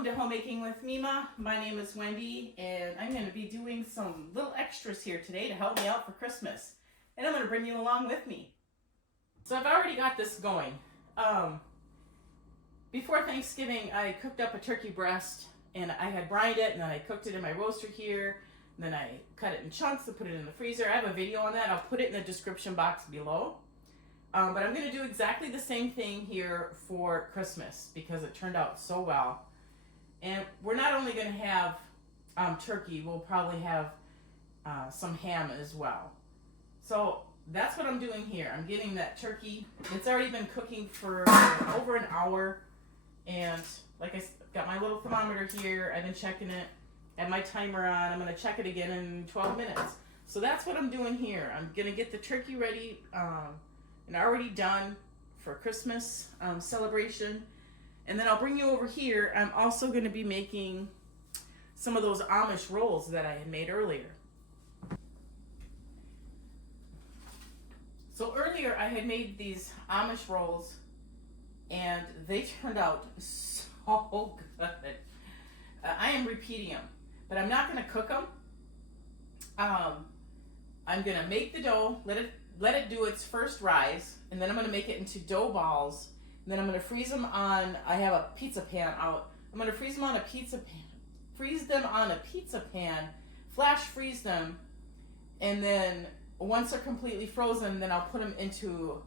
Welcome to Homemaking with Mima. My name is Wendy, and I'm going to be doing some little extras here today to help me out for Christmas. And I'm going to bring you along with me. So I've already got this going. Before Thanksgiving, I cooked up a turkey breast, and I had brined it, and then I cooked it in my roaster here. And then I cut it in chunks and put it in the freezer. I have a video on that. I'll put it in the description box below. But I'm going to do exactly the same thing here for Christmas because it turned out so well. And we're not only going to have turkey, we'll probably have some ham as well. So that's what I'm doing here. I'm getting that turkey. It's already been cooking for over an hour. And like I got my little thermometer here. I've been checking it. I have my timer on. I'm going to check it again in 12 minutes. So that's what I'm doing here. I'm going to get the turkey ready and already done for Christmas celebration. And then I'll bring you over here. I'm also going to be making some of those Amish rolls that I had made earlier. So earlier I had made these Amish rolls and they turned out so good. I am repeating them, but I'm not going to cook them. I'm going to make the dough, let it do its first rise, and then I'm going to make it into dough balls. And then I'm going to freeze them on, I have a pizza pan out. I'm going to freeze them on a pizza pan, flash freeze them, and then once they're completely frozen, then I'll put them into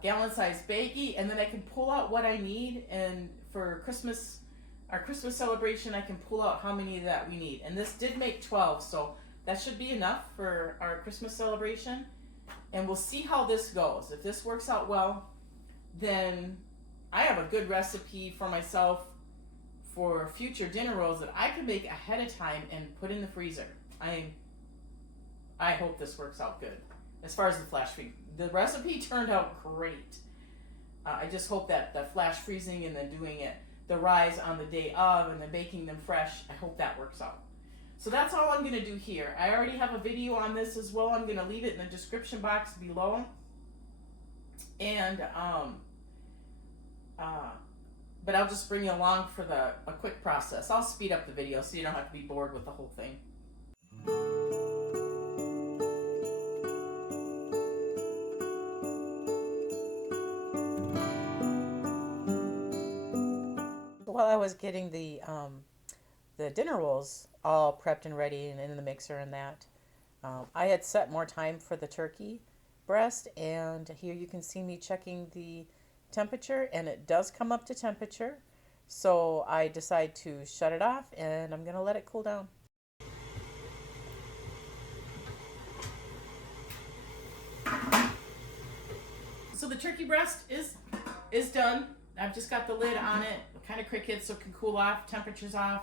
gallon-sized baggie, and then I can pull out what I need, and for Christmas, our Christmas celebration, I can pull out how many that we need. And this did make 12, so that should be enough for our Christmas celebration. And we'll see how this goes. If this works out well, then I have a good recipe for myself for future dinner rolls that I can make ahead of time and put in the freezer. I hope this works out good. As far as the flash freeze, the recipe turned out great. I just hope that the flash freezing and then doing it, the rise on the day of and then baking them fresh, I hope that works out. So that's all I'm going to do here. I already have a video on this as well. I'm going to leave it in the description box below. And but I'll just bring you along for a quick process. I'll speed up the video so you don't have to be bored with the whole thing. While I was getting the dinner rolls all prepped and ready and in the mixer and that, I had set more time for the turkey breast, and here you can see me checking the temperature, and it does come up to temperature. So I decide to shut it off, and I'm going to let it cool down. So the turkey breast is done. I've just got the lid on it, kind of cricket so it can cool off, temperature's off.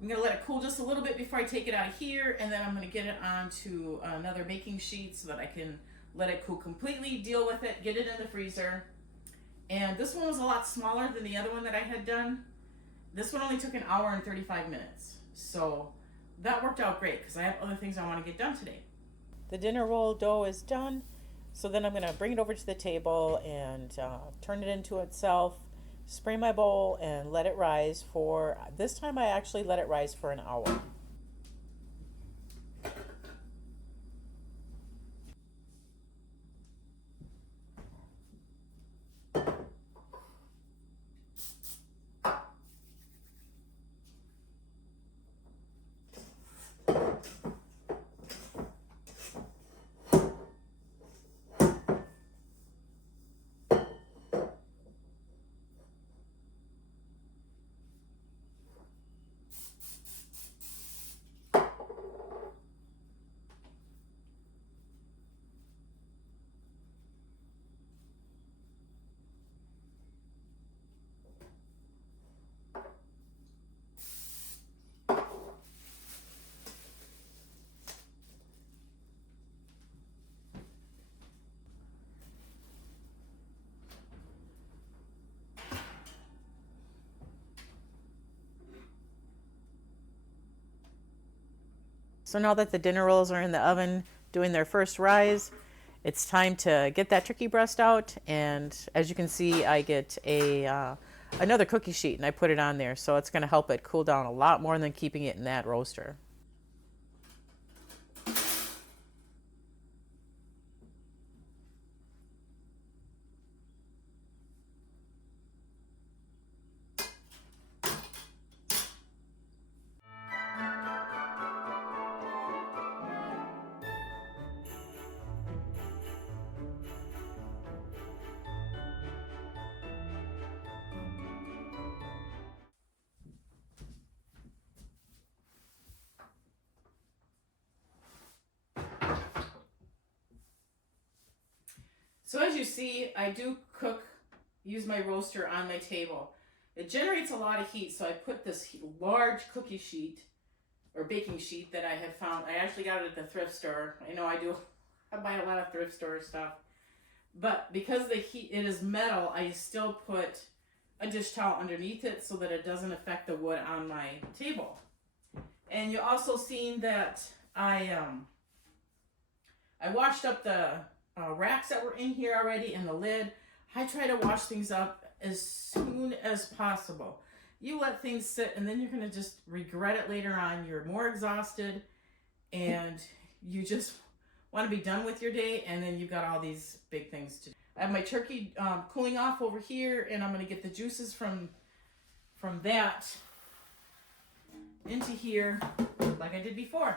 I'm going to let it cool just a little bit before I take it out of here, and then I'm going to get it onto another baking sheet so that I can let it cool completely, deal with it, get it in the freezer. And this one was a lot smaller than the other one that I had done. This one only took an hour and 35 minutes. So that worked out great because I have other things I want to get done today. The dinner roll dough is done. So then I'm going to bring it over to the table and turn it into itself, spray my bowl, and let it rise for, this time I actually let it rise for an hour. So now that the dinner rolls are in the oven doing their first rise, it's time to get that turkey breast out. And as you can see, I get a another cookie sheet and I put it on there. So it's going to help it cool down a lot more than keeping it in that roaster. So as you see, I do use my roaster on my table. It generates a lot of heat, so I put this large cookie sheet or baking sheet that I had found. I actually got it at the thrift store. I know I buy a lot of thrift store stuff. But because the heat, it is metal, I still put a dish towel underneath it so that it doesn't affect the wood on my table. And you also seen that I washed up the racks that were in here already and the lid. I try to wash things up as soon as possible. You let things sit and then you're going to just regret it later on. You're more exhausted and you just want to be done with your day, and then you've got all these big things to do. I have my turkey cooling off over here, and I'm going to get the juices from that into here like I did before.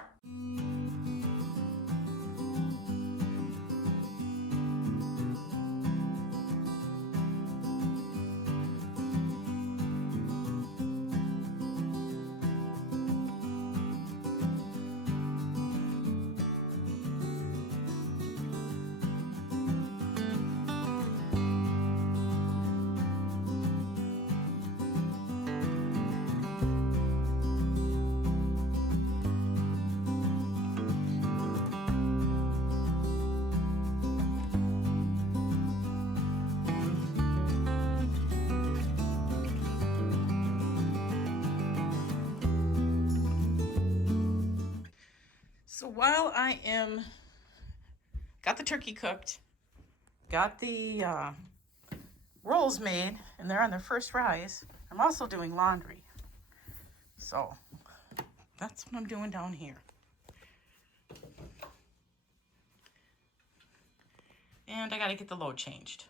So while I got the turkey cooked, got the rolls made, and they're on their first rise, I'm also doing laundry. So that's what I'm doing down here. And I gotta get the load changed.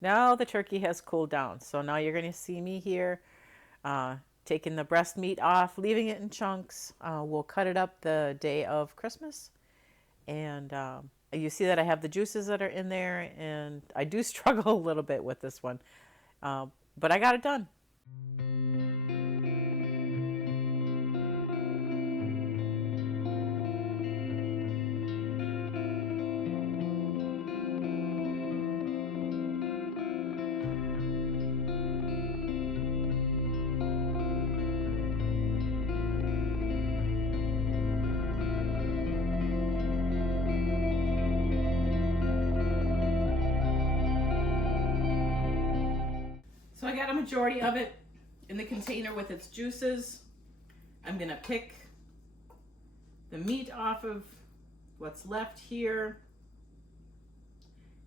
Now the turkey has cooled down. So now you're going to see me here taking the breast meat off, leaving it in chunks. We'll cut it up the day of Christmas. And you see that I have the juices that are in there. And I do struggle a little bit with this one. But I got it done. So I got a majority of it in the container with its juices. I'm gonna pick the meat off of what's left here.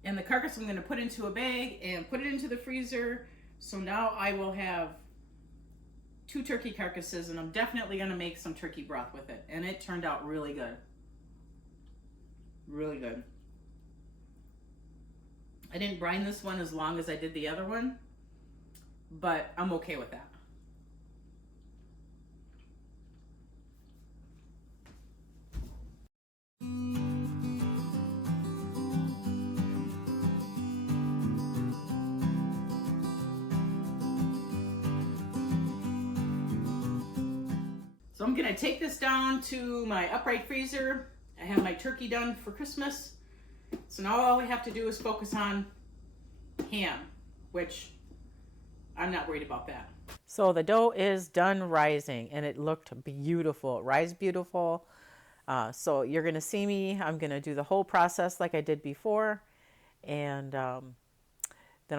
And the carcass I'm gonna put into a bag and put it into the freezer. So now I will have 2 turkey carcasses, and I'm definitely gonna make some turkey broth with it. And it turned out really good. Really good. I didn't brine this one as long as I did the other one, but I'm okay with that. So I'm gonna take this down to my upright freezer. I have my turkey done for Christmas. So now all we have to do is focus on ham, which I'm not worried about that. So the dough is done rising, and it looked beautiful. It rised beautiful. So you're going to see me. I'm going to do the whole process like I did before. And then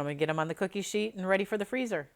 I'm going to get them on the cookie sheet and ready for the freezer.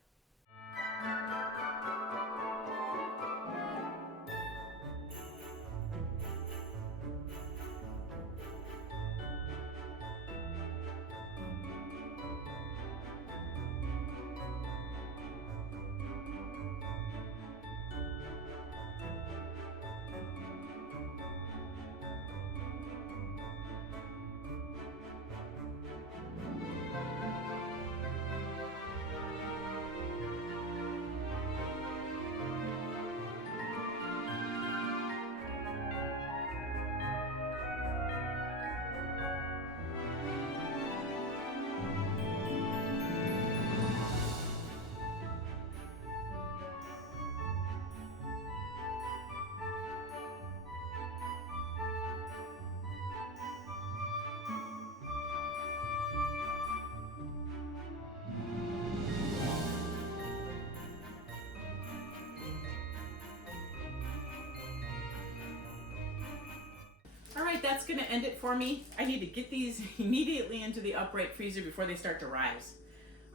All right, that's going to end it for me. I need to get these immediately into the upright freezer before they start to rise.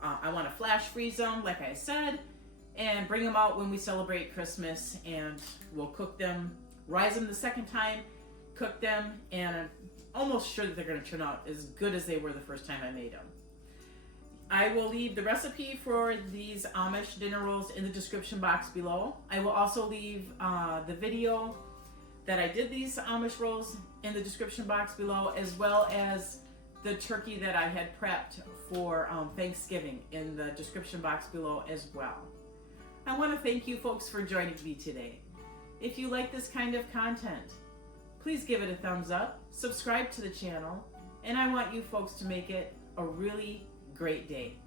I want to flash freeze them, like I said, and bring them out when we celebrate Christmas, and we'll cook them, rise them the second time, cook them, and I'm almost sure that they're going to turn out as good as they were the first time I made them. I will leave the recipe for these Amish dinner rolls in the description box below. I will also leave the video that I did these Amish rolls in the description box below, as well as the turkey that I had prepped for Thanksgiving in the description box below as well. I want to thank you folks for joining me today. If you like this kind of content, please give it a thumbs up, subscribe to the channel, and I want you folks to make it a really great day.